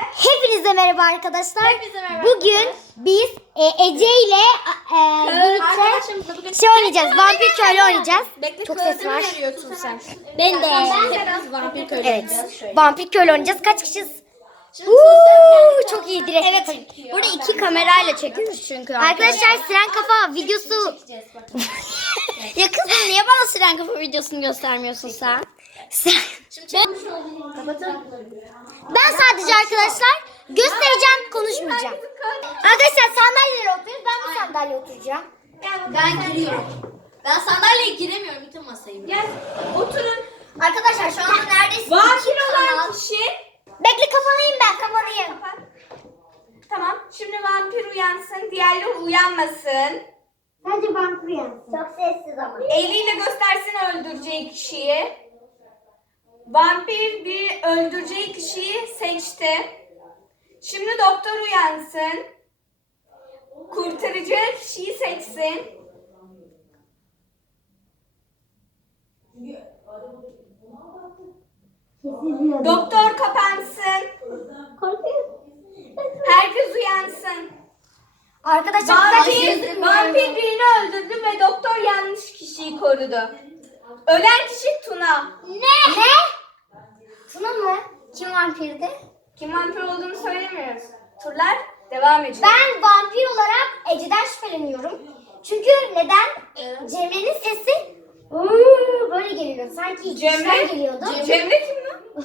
Hepinize merhaba arkadaşlar. Hepinize merhaba Bugün biz e, Ece ile e, birlikte şey oynayacağız. Vampir köylü oynayacağız. Bekle Çok ses var. veriyorsun sen? Ben de. Hepimiz vampir köylü Evet. oynayacağız. Şöyle. Vampir köylü oynayacağız. Kaç kişiyiz? Uuu, çok iyi direkt. Evet. Burada iki kamerayla çekiyoruz çünkü. Arkadaşlar Siren Kafa videosu Ya kızım niye bana siren kafa videosunu göstermiyorsun sen? Ben sadece arkadaşlar göstereceğim, konuşmayacağım. Arkadaşlar sandalyelere oturuyoruz. Ben bu sandalyeye oturacağım. Ben giriyorum. Ben sandalyeye giremiyorum. Bütün masayı. Gel oturun. Arkadaşlar şu anda neredesin? Vampir olan kişi. Bekle kapanayım ben, kapanayım. Kapat. Tamam. Şimdi vampir uyansın. Diğerleri uyanmasın. Sadece vampir uyansın. Çok sessiz ama. Eliyle göstersin öldüreceği kişiyi. Vampir bir öldüreceği kişiyi seçti. Şimdi doktor uyansın. Kurtaracağı kişiyi seçsin. Doktor kapansın. Herkes uyansın. Arkadaşlar Vampir, vampir birini öldürdü ve doktor yanlış kişiyi korudu. Ölen kişi Tuna. Ne? Ne? Tuna mı? Kim vampirdi? Kim vampir olduğunu söylemiyoruz. Turlar devam ediyor. Ben vampir olarak Ece'den şüpheleniyorum. Çünkü neden? Cemre'nin sesi "Iıı" böyle geliyor. Sanki içten Cemre, geliyordu. Cemre kim lan?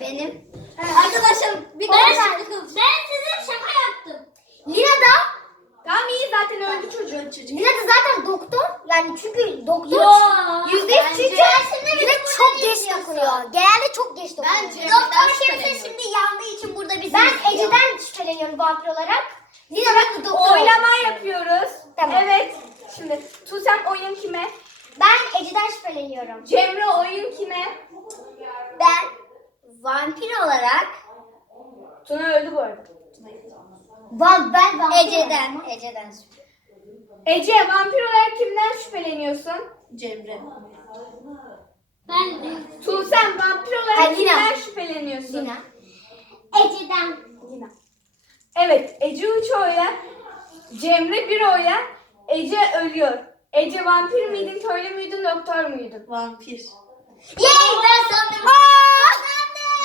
Benim. Arkadaşlar bir Ben, daha ben size şaka yaptım. Lina da Tamam iyi zaten öldü çocuk. çocuk. Lina da zaten doktor. Yani çünkü doktor yüzde yüz bence- çünkü Lina çok geç dokunuyor. Genelde çok geç dokunuyor. Ben Cemre'den şüpheleniyorum. yandığı için burada bizi Ben Ece'den şüpheleniyorum vampir olarak. Lina da doktor. Oylama yapıyoruz. Tamam. Evet. Şimdi Tuğsem oyun kime? Ben Ece'den şüpheleniyorum. Cemre oyun kime? Ben vampir olarak Tuna öldü bu arada. Van, ben vampir Ece'den. Ece'den. Ece vampir olarak kimden şüpheleniyorsun? Cemre. Ben Tuğsem vampir olarak Ay, Lina. kimden şüpheleniyorsun? Lina. Ece'den. Lina. Evet, Ece 3 oya, Cemre 1 oya, Ece ölüyor. Ece vampir miydin, köylü müydün, doktor muydun? Vampir. Yay ben sandım.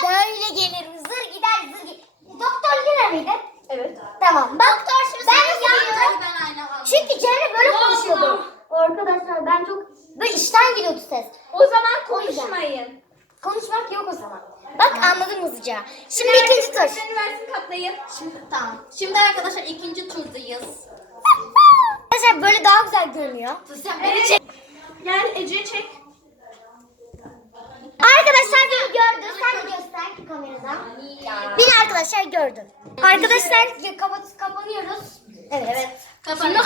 Böyle gelir zır gider zır gider. Doktor Lina mıydı? Evet. Tamam. Doktor şimdi ben yandım. Ben aynı. Çünkü Cemre böyle konuşuyordu. Arkadaşlar ben çok böyle işten geliyordu ses. O zaman konuşmayın. Konuşmak yok o zaman. Bak anladım hızlıca. Şimdi ikinci tur. Seni versin katlayın. Şimdi tamam. Şimdi arkadaşlar ikinci turdayız. Arkadaşlar böyle daha güzel görünüyor. Sen beni çek. Gel Ece çek. Arkadaşlar beni gördü. Sen de göster kameradan. Beni arkadaşlar gördü. Arkadaşlar kapat kapanıyoruz. Evet. evet. Kapanın.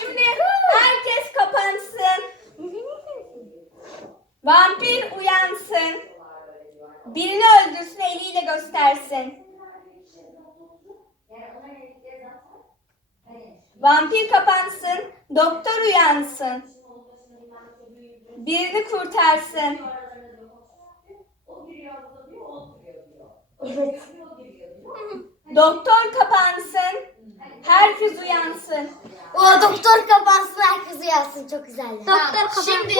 Şimdi herkes kapansın. Vampir uyansın. Birini öldürsün, eliyle göstersin. Vampir kapansın. Doktor uyansın. Birini kurtarsın. Evet. Doktor kapansın. Herkes uyansın. O doktor kapansın herkes uyansın çok güzeldi. Doktor Şimdi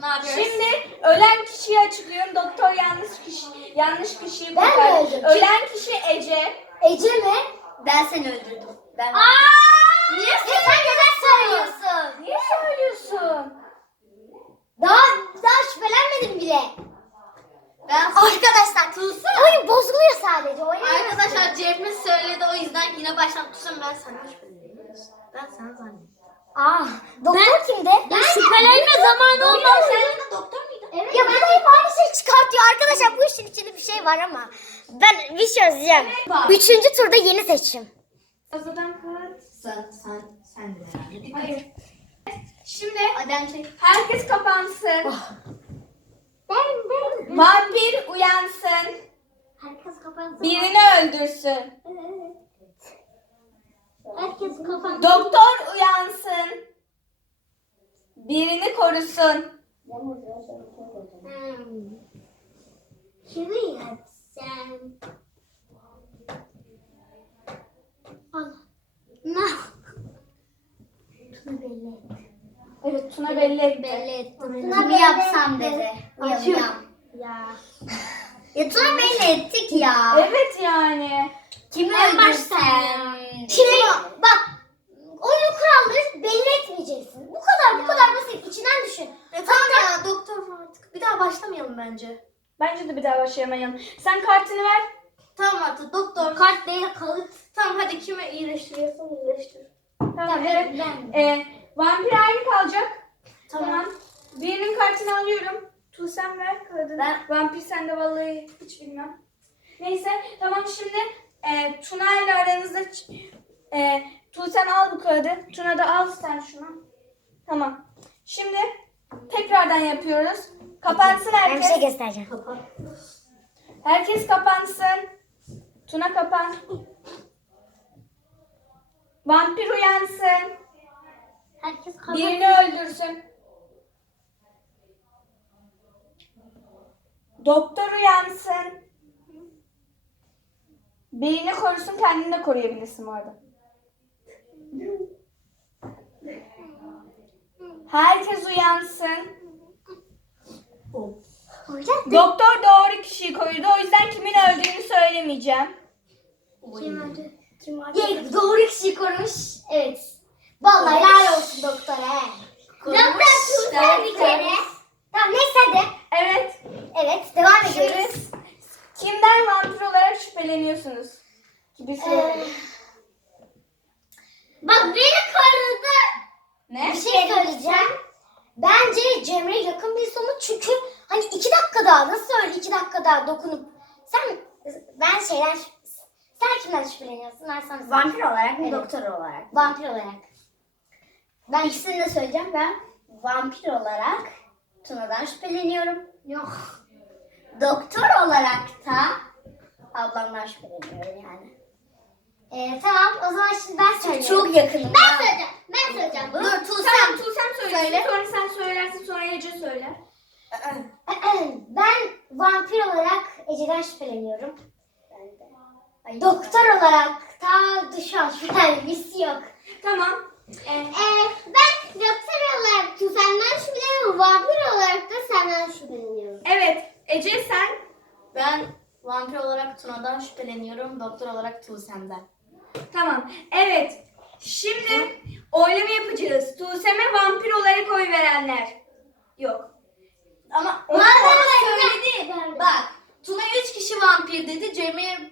ne yapıyoruz? Şimdi ölen kişiyi açıklıyorum. Doktor yanlış kişi yanlış kişiyi Ben mi kurtardı. öldüm? Ölen kişi Ece. Ece mi? ben seni öldürdüm. Ben Niye sen neden söylüyorsun? Niye söylüyorsun? Daha daha şüphelenmedim bile. Ben Arkadaşlar oyun bozuluyor sadece. Oyun Arkadaşlar Cemre söyledi o yüzden yine baştan tutsam ben sana. Ben sana zannediyorum. Aa, doktor kimdi? Ya şüphelenme zamanı olmaz. Sen de doktor muydun? Evet. Ya bu da hep aynı şey çıkartıyor arkadaşlar. Bu işin içinde bir şey var ama. Ben bir şey özleyeceğim. Var. Üçüncü turda yeni seçim. Azadan kapat. Sen, sen, sen de herhalde. Hayır. Şimdi Aden çek. herkes kapansın. Oh. Ben ben. Vampir uyansın. Herkes kapansın. Birini öldürsün. Herkes kapansın. Doktor uyansın. Birini korusun. Hmm. Kimi yapsam? Allah. Ne? Tuvalet. Evet Tuna belli etti. Belli ettim. Tuna belli yapsam etti. dedi. Açıyorum. Yapacağım. Ya. Ya Tuna belli ettik ya. Evet yani. Kimi En baştan öldürsem? Şimdi bak oyun kuralları belli etmeyeceksin. Bu kadar bu kadar basit. İçinden düşün. E tamam ya doktor artık. Bir daha başlamayalım bence. Bence de bir daha başlayamayalım. Sen kartını ver. Tamam artık doktor. Kart değil kalıt. Tamam hadi kime iyileştiriyorsan iyileştir. Tamam, evet. ben- Ee, vampir aynı kalacak. Tamam. Tamam. Birinin kartını alıyorum. Tuğsem ver kağıdını. Ben- Vampir sen de vallahi hiç bilmem. Neyse tamam şimdi e, Tuna ile aranızda e, Tuğsem al bu kağıdı. Tuna da al sen şunu. Tamam. Şimdi tekrardan yapıyoruz. Kapansın Ben bir şey herkes. göstereceğim. Herkes kapansın. Tuna kapan. Vampir uyansın. Herkes kapat. Birini öldürsün. Doktor uyansın. Birini korusun kendini de koruyabilirsin bu arada. Herkes uyansın. Doktor doğru kişiyi koydu. O yüzden kimin öldüğünü söylemeyeceğim. Kim öldü? Kim öldü? Doğru kişiyi korumuş. Evet. Vallahi helal olsun doktora. he. Doktor Tuğsel bir kere. Tamam neyse hadi. Evet. Evet devam Şimdi ediyoruz. kimden vampir olarak şüpheleniyorsunuz? Gibi Ee, söyleyin. bak beni korudu. Ne? Bir şey söyleyeceğim. Bence Cemre yakın bir sonu çünkü hani iki dakika daha nasıl öyle iki dakika daha dokunup sen ben şeyden sen kimden şüpheleniyorsun? Ben sana Vampir olarak mı Evet. doktor olarak? Vampir olarak. Ben ikisini de söyleyeceğim. Ben vampir olarak Tuna'dan şüpheleniyorum. Yok. Doktor olarak da ablamdan şüpheleniyorum yani. Ee, tamam o zaman şimdi ben söylüyorum. Çok yakınım. Ben söyleyeceğim. Ben söyleyeceğim. Dur Tamam Tuğsem. Tuğsem söylesin. Söyle. Sonra sen söylersin sonra Ece söyler. ben vampir olarak Ece'den şüpheleniyorum. Doktor olarak ta şu an şüphelisi yok. Tamam. Ee, ben doktor olarak senden şüpheleniyorum. Vampir olarak da senden şüpheleniyorum. evet Ece sen. Ben vampir olarak Tuna'dan şüpheleniyorum. Doktor olarak Tuğsem'den. Tamam. Evet. Şimdi oylama yapacağız. Tuğsem'e vampir olarak oy verenler. Yok. Ama o, Madem söyledi. Bak Tuna 3 kişi vampir dedi. Cemre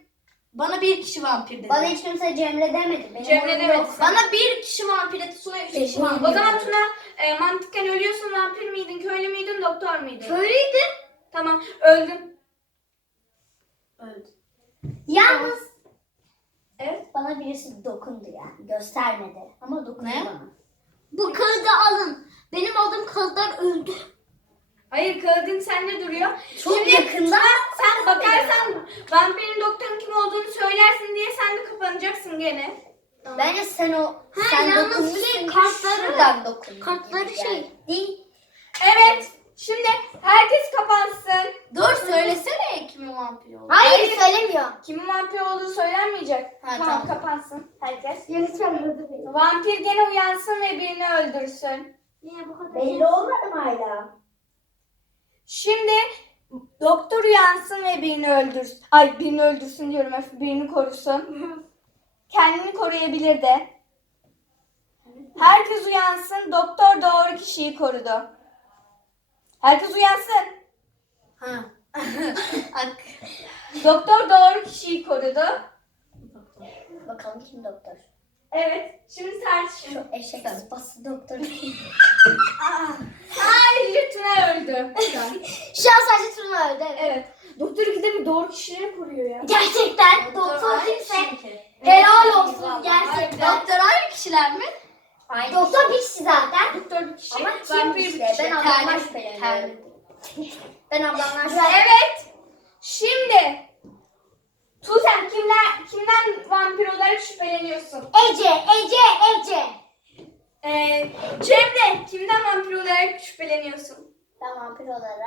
bana bir kişi vampir dedi. Bana hiç kimse Cemre demedi. Benim Cemre oyum demedi. yok. Bana bir kişi vampir dedi. Tuna 3 kişi vampir o zaman. Tuna e, mantıken ölüyorsun vampir miydin, köylü müydün, doktor muydun? Köylüydü. Tamam öldün. Öldü. Yalnız Evet. bana birisi dokundu yani. Göstermedi. Ama dokundu Ne? bana. Bu kağıdı alın. Benim aldığım kağıtlar öldü. Hayır kağıdın sende duruyor. Çok Şimdi yakında. sen bakarsan vampirin doktorun kim olduğunu söylersin diye sen de kapanacaksın gene. Bence sen o Ha, sen yalnız dokunmuşsun. kartları- dokundun kartları şey. yani. Değil. Evet. Şimdi herkes kapansın. Dur söylesene kimin vampir olduğunu. Hayır, söylemiyor. Kimin vampir olduğu söylenmeyecek. Ha, tamam, tamam. kapansın herkes. Lütfen burada. Vampir gene uyansın ve birini öldürsün. Niye bu kadar? Belli olmadı mı hala? Şimdi doktor uyansın ve birini öldürsün. Ay birini öldürsün diyorum. Birini korusun. Kendini koruyabilir de. Herkes uyansın. Doktor doğru kişiyi korudu. Herkes uyansın. Ha. Doktor doğru kişiyi korudu. Bakalım kim doktor? Evet. Şimdi tartışın. Eşek sıpası doktor. Ay Lütfen öldü. Şu an sadece Tuna öldü. Evet. evet. Doktor ikide bir doğru kişileri koruyor ya. Gerçekten doktor aynı kimse helal olsun gerçekten. Doktor aynı kişiler mi? Doktor bir kişi zaten. Doktor bir kişi. Ama kim bir kişi. Ben ablamdan şüpheleniyorum. Ben ablamdan şüpheleniyorum. Evet. Şimdi Tuğsem kimler, kimden vampir olarak şüpheleniyorsun? Ece, Ece, Ece. Ee, Cemre kimden vampir olarak şüpheleniyorsun? Ben vampir olarak...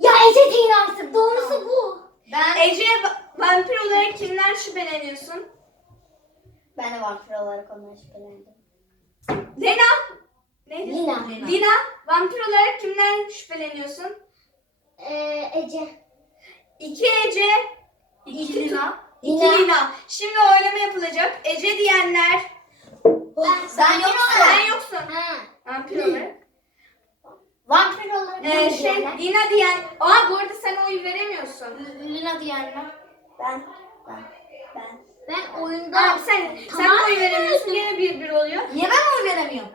Ya Ece değil artık. Doğrusu bu. Ben Ece va- vampir olarak kimden şüpheleniyorsun? Ben de vampir olarak ondan şüphelendim. Lena. Neydi? Lina. Lina. Vampir olarak kimden şüpheleniyorsun? Ee, Ece. İki Ece. İki Lina. İki Lina. Lina. Şimdi oylama yapılacak. Ece diyenler. Sen yoksun. Sen yoksun. Ha. Vampir olarak. Vampir olarak Ee, ben şey, diyenler. Lina diyen. Aa bu arada sen oy veremiyorsun. Lina diyenler. Ben. Ben. Ben. Ben oyunda... Tamam sen, sen oy veremiyorsun. Gene bir bir oluyor. Niye ben oy veremiyorum?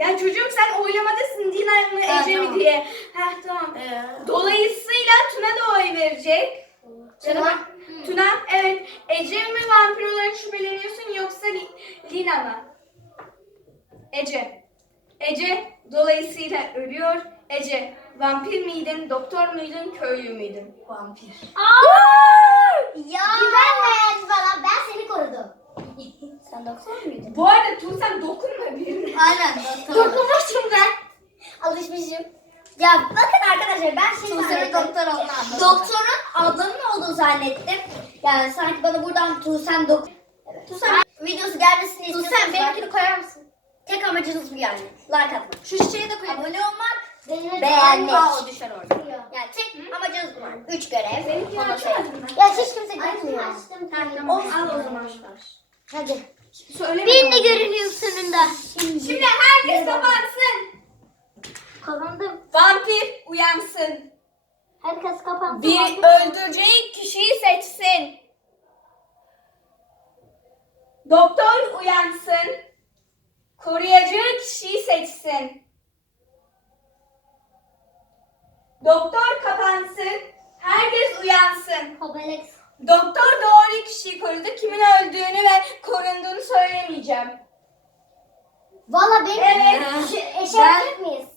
Ya çocuğum sen oylamadasın Lina mı Ha, Ece mi tamam. diye. Heh tamam. Ee, Dolayısıyla Tuna da oy verecek. Tuna. Tuna evet. Ece mi vampir olarak şüpheleniyorsun yoksa Li- Lina mı? Ece. Ece dolayısıyla ölüyor. Ece vampir miydin, doktor muydun, köylü müydün? vampir. Ya. Güvenme bana. Ben seni korudum. Sen doktor muydun? Bu arada Tuğsem dokunma birine. Aynen doktor. Dokunmuşum ben. Alışmışım. Ya bakın arkadaşlar ben şey Tuğsem'in zannettim. doktor olduğunu anladım. Doktorun ablamın olduğunu zannettim. Yani sanki bana buradan Tuğsem dok... Tuğsem videosu gelmesini istiyorsanız... Tuğsem benimkini koyar mısın? Tek amacınız bu yani. Like atmak. Şu çiçeği de koyalım. Abone olmak. Beğenmek. Aa o düşer orada. Yani tek amacınız bu. Üç görev. Benimkini Ona açamadın mı? Ya hiç kimse görmüyor. Tamam, al o zaman. Hadi. Söyle Birini görünüyor sonunda. Şimdi herkes kapansın. Kazandım. Vampir uyansın. Herkes kapansın. Bir öldüreceği kişiyi seçsin. Doktor uyansın. Koruyacağı kişiyi seçsin. Doktor kapansın. Herkes uyansın. Hobelex. Doktor doğru kişiyi korudu. Kimin öldüğünü ve korunduğunu söylemeyeceğim. Valla benim Evet. Şu, şey Ben- yapacak mıyız?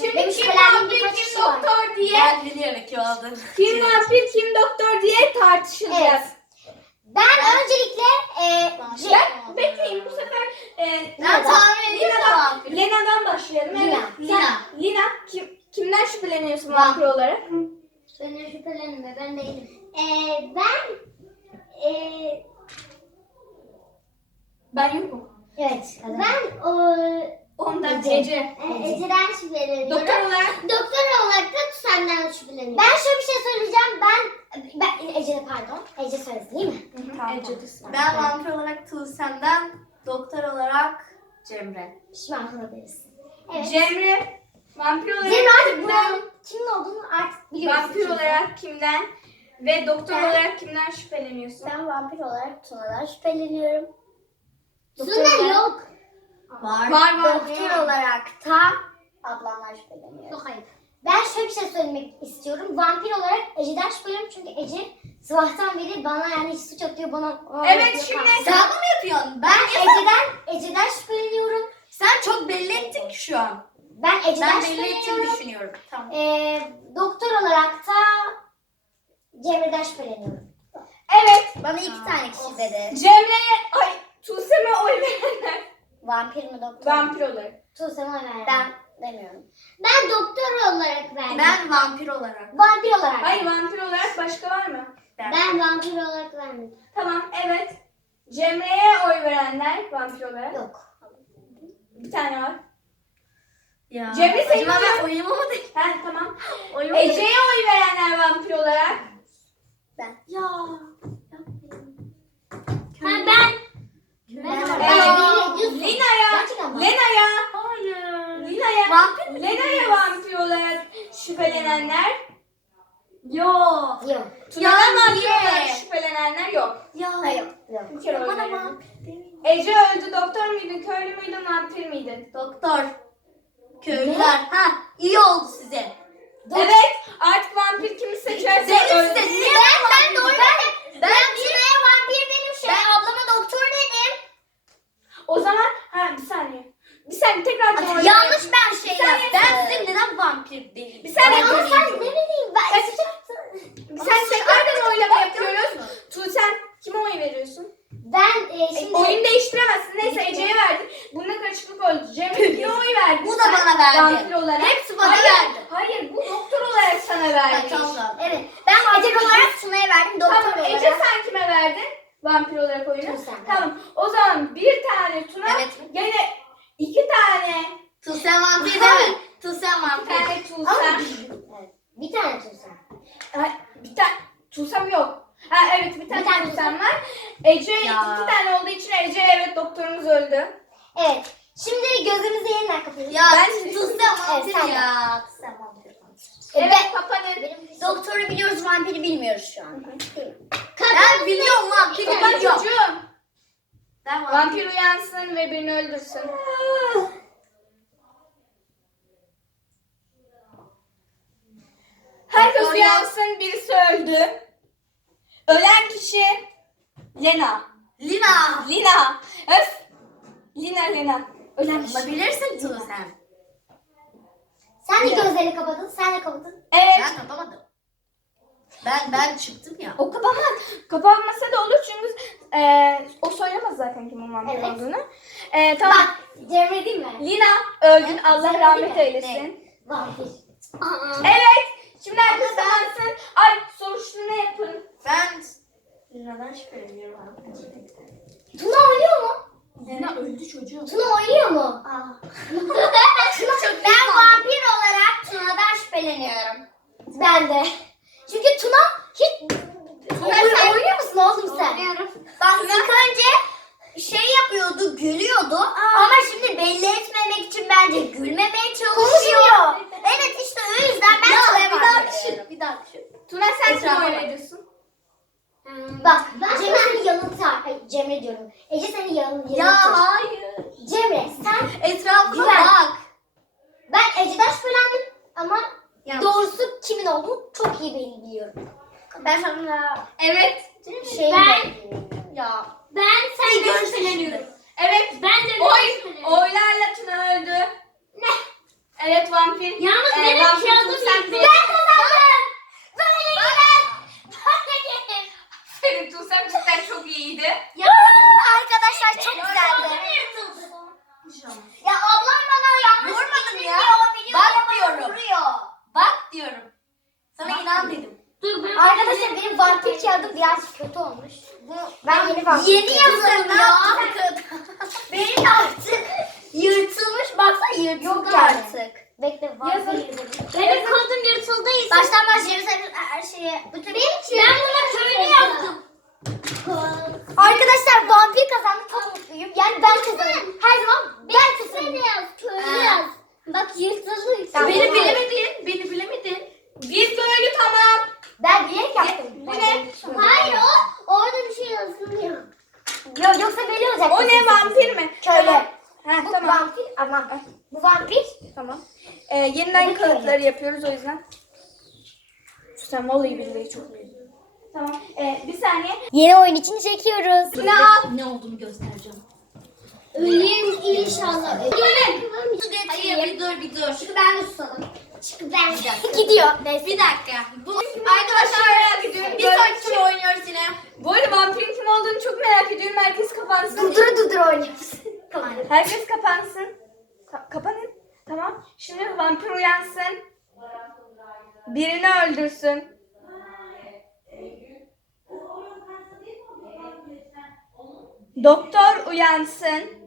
Şimdi Benim kim vampir, birkaç kim kişi var. doktor diye, Ben biliyorum ki aldın. kim vampir, kim doktor diye tartışılacak. Evet. Ben öncelikle e, ce- Ben bekleyin bu sefer e, Ben tahmin Lina'dan, vampir. Lena'dan başlayalım. Lina. Evet. Lina. Lina kim, kimden şüpheleniyorsun vampir olarak? Benden şüphelenme ben değilim. Ee, ben e, Ben yokum. evet ben o Ondan Ece. Ece. e, Ece'den şüpheleniyorum. Doktor olarak Doktor olarak da senden şüpheleniyorum. Ben şöyle bir şey söyleyeceğim. Ben ben Ece pardon. Ece söyledi değil mi? Ece'desin. Ben vampir olarak Tuğsem'den, doktor olarak Cemre. Pişman. Evet. Cemre vampir olarak Cemre artık kimden? bunun kimin olduğunu artık biliyorsun. Vampir çünkü. olarak kimden? Ve doktor Ben- olarak kimden şüpheleniyorsun? Ben vampir olarak Tuna'dan şüpheleniyorum. Olarak- yok. Var. Var var. Doktor olarak ta ablamdan şüpheleniyorum. Çok ayıp. Ben şöyle bir şey söylemek istiyorum. Vampir olarak Ece'den şüpheleniyorum çünkü Ece sabahtan beri bana yani hiç suç atıyor bana. Evet, yapıyor şimdi- falan. Sen bunu mu yapıyorsun? Ben, Ben Ece'den Ece'den şüpheleniyorum. sen çok belli ettin ki şu an. Ben Ece'den Ben belli ettiğini şüpheleniyorum. düşünüyorum. Tamam. Ee, doktor olarak da Cemre'den şüpheleniyorum. Evet. Bana iki tane kişi dedi. Cemre'ye ay Tuğsem'e oy verenler. Vampir mi doktor? Vampir olarak. Tuğsem'e ver. Ben demiyorum. Ben doktor olarak verdim. Ben vampir olarak. vampir olarak. Hayır vampir olarak başka var mı? Ben vampir olarak vermedim. Tamam evet. Cemre'ye oy verenler vampir olarak. Yok. Bir tane var. Ya. Cemre senin Acaba ben mi? oyumu mu değil? Ha tamam. Oyumu mu? Ece'ye oy verenler vampir olarak. Ben. Ya. Ha ben. Ben Ben- Ben-. Gerçekten mi? Lena'ya. Hayır. Lina'ya. Vampir mi? Lena'ya vampir olarak şüphelenenler. Yok. Yok. Niye? olarak şüphelenenler yok. Ya. Hayır. Yok. Bir kere Bana. Ece öldü. Doktor muydun, köylü müydün, vampir miydin? Doktor. Köylüler. Ha iyi oldu size. Evet. Artık vampir kimi seçerse Dedim size. Niye Ben ben doğru dedim? dedim. Ben Tuna'ya vampir dedim şey. ablama doktor dedim. O zaman ha bir saniye. Bir saniye tekrar doğru. Yanlış ben şey yaptım. Ben size neden vampir değilim? Bir saniye. Ama sen ne bileyim ben. Bir saniye tekrardan oylama yapıyoruz. Tuğsen kime oy veriyorsun? Ben e, E, şimdi oyunu değiştiremezsin. Neyse Ece'ye verdik. Bunda karışıklık oldu. Cemre kime oy verdi? Bu da bana verdi. Vampir olarak. Hepsi bana hayır, verdi. Hayır bu doktor olarak sana Ha, verdi. tamam. evet ben vampir olarak Tuna'ya verdim doktor Tamam olarak. Ece sen kime verdin? vampir olarak oyunu? Tuğsem. Tamam. O zaman bir tane Tuna. Evet. Gene iki tane. Tuğsem vampir değil mi? Tuğsem Bir vampir. tane Tuğsem. Evet. Bir tane Tuğsem. Ha, bir tane Tuğsem yok. Ha evet bir tane, Bir tane Tuğsem var. Ece Ya. iki tane olduğu için Ece evet doktorumuz öldü. Evet. Şimdi gözümüzü yeniden kapatıyoruz. Ya Ben- Tuğsem vampir Evet, sen de. ya. Tuğsem vampir. Evet ben- kapanın. Benim Doktoru biliyoruz, vampiri bilmiyoruz şu an. Kadın- Ben biliyorum vampiri Kapan biliyorum. çocuğum. Ben vampir. Vampir uyansın ve birini öldürsün. Herkes uyansın birisi öldü. Ölen kişi Lena. Lina. Lina. Öf. Lina Lena. Ölen kişi. Olabilirsin Tuğsem. Sen de Ya. gözlerini kapatın. Sen de kapatın. Evet. Ben kapamadım. Ben ben çıktım ya. O kapanmaz. Kapanmasa da olur çünkü e, o söylemez zaten kimin vampir Evet. olduğunu. E, tamam. Bak Cemre değil mi? Lina öldün. Ne? Allah Sen rahmet değil mi? eylesin. Vampir. Evet. Şimdi herkes kapansın. Ay soruşturma yapın. Ben Lina'dan şüpheleniyorum abi. Tuna oynuyor mu? Lina öldü çocuğum. Tuna oynuyor mu? ben vampir olarak Tuna'dan şüpheleniyorum. Ben de. Tuna hiç... Tuna sen- oynuyor musun oğlum sen? Bak ilk önce şey yapıyordu, gülüyordu. Ama şimdi belli etmemek için bence gülmemeye çalışıyor. Evet işte o yüzden ben Ya, Tuna'ya bir daha düşün. Bir daha düşün. Tuna sen kim bak. oynuyorsun? Bak Cemre seni yanıltar. Ay Cemre diyorum. Ece seni yan, Ya hayır. Cemre sen... Etrafına Güven. bak. Ben Ece'den şüphelendim ama Yalnız. doğrusu kimin olduğunu çok iyi biliyorum. Ben sana Evet. Şey Ben- ya. ben senden şüpheleniyorum. Evet. Ben de Oy, oylarla Tuna öldü. Ne? Evet vampir. Yalnız Ee, benim vampir kağıdım de- Ben kazandım. Böyle gidelim. Senin Tuğsem cidden çok iyiydi. Ya arkadaşlar çok güzeldi. Ya ablam bana yanlış Vurmadım bildi ya. diyor, biliyor, Bak diyorum. Vuruyor. Bak diyorum. Sana inan dedim. Arkadaşlar benim vampir kağıdım birazcık kötü olmuş. Ben yeni vampir Yeni yazarım ya. Benim artık yırtılmış. Baksana yırtıldı Yok yani. artık. Bekle vampir. Benim kodum yırtıldıysa. Baştan başlayırız her şeye. Bütün Ben buna köylü yazdım. Arkadaşlar vampir kazandı çok mutluyum. Yani ben kazandım. Her zaman ben kazandım. yaz, köylü Ha. yaz. Bak yırtıldı. Ben Beni bilemedin. Beni bilemedin. Bir köylü tamam. Ben bilerek yaptım. Bu ne? Hayır o orada bir şey yazılıyor. Yok yoksa belli olacak. O ne vampir mi? Köylü. Ha, Bu tamam. vampir ama bu vampir. Tamam. Ee, yeniden Bu da kayıtları yapıyoruz o yüzden. Sen vallahi billahi çok iyi. Tamam. Ee, bir saniye. Yeni oyun için çekiyoruz. Ne al? Ne olduğunu göstereceğim. Öleyim inşallah. Hayır bir dur bir dur. Çünkü ben de susadım. Çünkü ben gidiyor. Neyse. Bir dakika. Bu, arkadaşlar merak ediyorum. bir sonraki tur oynuyoruz yine. Bu arada vampirin kim olduğunu çok merak ediyorum. Herkes kapansın. Durdur durdur oynuyoruz. Herkes kapansın. Ka- kapanın. Tamam. Şimdi vampir uyansın. Birini öldürsün. Doktor uyansın.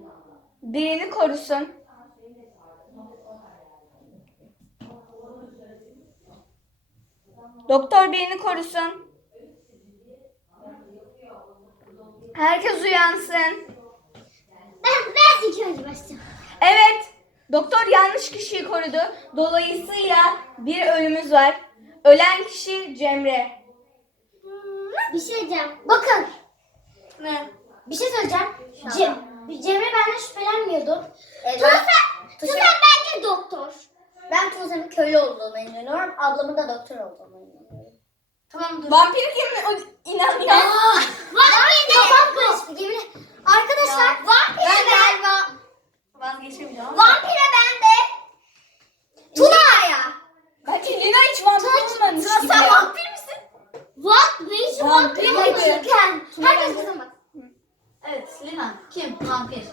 Birini korusun. Doktor birini korusun. Herkes uyansın. Ben, ben ilk önce başlayacağım. Evet. Doktor yanlış kişiyi korudu. Dolayısıyla bir ölümümüz var. Ölen kişi Cemre. Bir şey diyeceğim. Bakın. Ne? Bir şey söyleyeceğim. Cem, Cemre benden şüphelenmiyordu. Evet. Tuzan, Tuzan- Tuzan bence doktor. Ben Tuğsem'in köylü olduğuna inanıyorum. Ablamın da doktor olduğuna inanıyorum. Tamam dur. Vampir kim mi? O inanıyor. Vampir kafam karıştı. Yemin Arkadaşlar Ya, vampire Ben ben. galiba vazgeçemeyeceğim. Vampire ben de. Tuna'ya. Bence Lina hiç vampir olmamış Tuna gibi. sen vampir misin? Vampir Vampir vampir miydi? çıkan. Herkes kızım bak. Evet Lina. Kim? Vampir.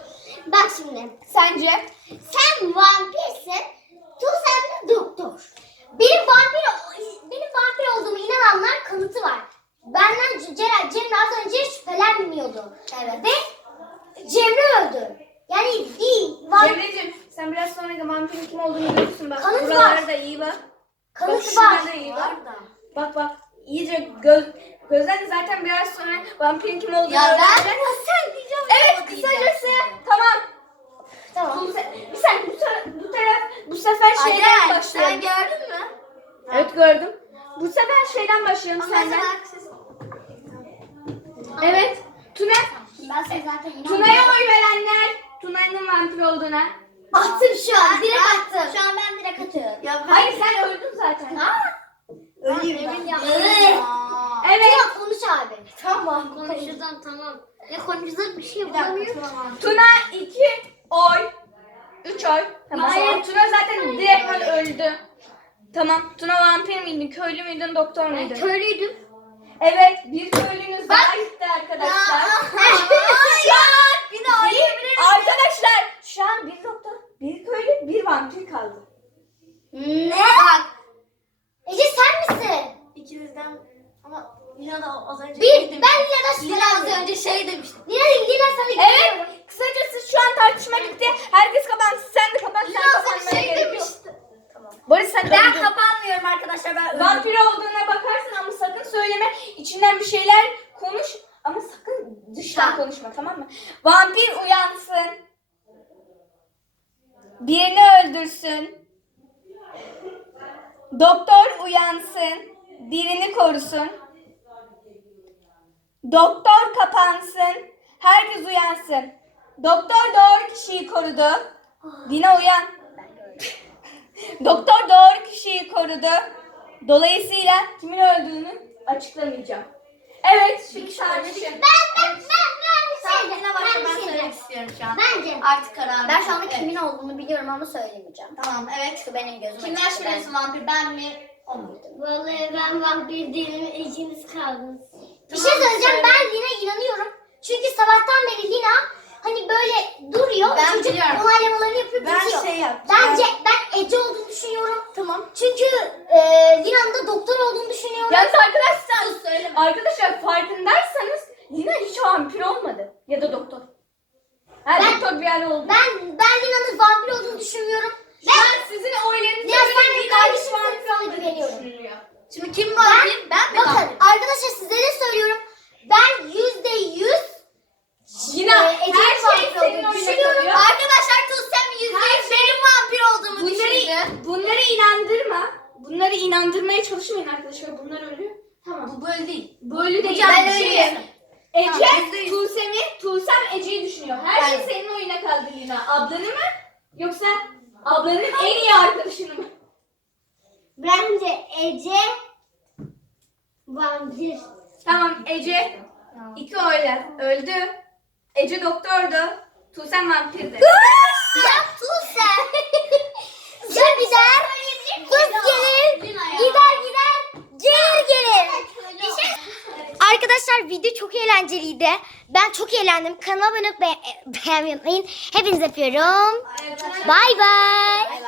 Bak şimdi. Sence? Sen vampirsin. Tuzan da doktor. Benim vampir benim vampir olduğumu inananlar kanıtı var. Benden Ceren, Cemre az önce şüphelenmiyor. bilmiyordu. Evet. Ve Cemre öldü. Yani değil. Var, Cemre'cim sen biraz sonra da vampirin kim olduğunu görürsün bak. Kanıt Buralara var. da iyi bak. kanıtı bak, var. iyi bak. Bak bak iyice göz gözler de zaten biraz sonra vampirin kim olduğunu Ya ben öğreneceksin. sen diyeceğim. Evet kısacası tamam. Tamam. Bu, se- bir saniye bu, taraf, bu taraf bu sefer şeyden Adel sen başlayalım. gördün mü? Evet gördüm. Bu sefer şeyden başlayalım Ama senden. sen haksız. Evet. Tuna. Ben size zaten Tuna'ya oy verenler. Tuna'nın vampir olduğuna. Attım şu an. Direkt Ben- attım. Şu an ben direkt atıyorum. Ya ben Hayır sen öldün zaten. Öleyim Emin ben. ya. Evet. Evet. Tuna konuş abi. Tamam konuşacağım tamam. Ya konuşacak bir şey bulamıyorum. Tuna 2 oy. 3 oy. Tamam. Hayır. Tuna zaten direkt öldü. Tamam. Tuna vampir miydin? Köylü müydün? Doktor muydun? Köylüydüm. Evet. Bir köylünüz daha gitti arkadaşlar. Ya bir de Bir- arkadaşlar şu an bir doktor, bir köylü, bir vampir kaldı. Ne? Bak. Ece sen misin? İkinizden ama Lina da az önce Bir, şey ben demişti. Lina'dan Lina az şüphelendim. önce şey demişti. Lina, Lina sana güveniyorum. Evet. Kısacası şu an tartışma bitti. Herkes kapansın. Sen de kapat. Lina Sen az önce şey demişti. Barış sen Ben öldün. kapanmıyorum arkadaşlar ben öldüm. Vampir olduğuna bakarsın ama sakın söyleme. İçinden bir şeyler konuş ama sakın dıştan Tamam. konuşma tamam mı? Vampir uyansın. Birini öldürsün. Doktor uyansın. Birini korusun. Doktor kapansın. Herkes uyansın. Doktor doğru kişiyi korudu. Dina uyan. Doktor doğru kişiyi korudu. Dolayısıyla kimin öldüğünü açıklamayacağım. Evet, şimdi tartışın. Ben, ben, ben, ben bir Tamam Lina başla ben şey söylemek istiyorum şu an. Bence. Artık kararım. Ben şu anda Evet. kimin olduğunu biliyorum ama söylemeyeceğim. Tamam evet. Şu benim gözüm Kimler açık. şüpheleniyorsun vampir ben mi? O muydu? Vallahi ben vampir değilim. Eciniz kaldınız. Bir şey söyleyeceğim. söyle. Ben Lina inanıyorum. Çünkü sabahtan beri Lina hani böyle duruyor. Ben çocuk biliyorum. onaylamalarını yapıyor. Ben şey yapacağım. Bence ben Ece olduğunu düşünüyorum. Tamam. Çünkü e, Lina'nın da doktor olduğunu düşünüyorum. Yalnız arkadaşlar, Sus söyleme. arkadaşlar farkındaysanız Lina hiç vampir olmadı. Ya da doktor. Ha, Ben- doktor bir ara oldu. Ben ben Lina'nın vampir olduğunu düşünmüyorum. Şu an sizin oylarınıza Ya sen Lina kardeşim vampir olmadığı güveniyorum. Şimdi kim vampir? Ben, mi Bakın vampir? arkadaşlar size de söylüyorum. Ben yüzde yüz Lina Ee, Ece'nin her şey vampir senin olduğunu düşünüyorum. Arkadaşlar Tuğsem yüzde yüz benim vampir olduğumu düşündü. Bunları, bunları inandırma. Bunları inandırmaya çalışmayın arkadaşlar. Bunlar ölü. Tamam. Bu böyle değil. Böyle değil. Ben Bir şey-. Ece. Tuğsem'i, Tuğsem Ece'yi düşünüyor. Her şey senin oyuna kaldı Lina. Ablanı mı? Yoksa ablanın en iyi arkadaşını mı? Bence Ece vampir. Tamam Ece iki oyla öldü. Ece doktordu. Tuğsem vampirdi. Ya Tuğsem. ya gider. Kız gelir. Gider gider. Gelir gelir. Şey Arkadaşlar video çok eğlenceliydi. Ben çok eğlendim. Kanalıma abone olup be- beğenmeyi unutmayın. Hepinizi öpüyorum. Bay bay.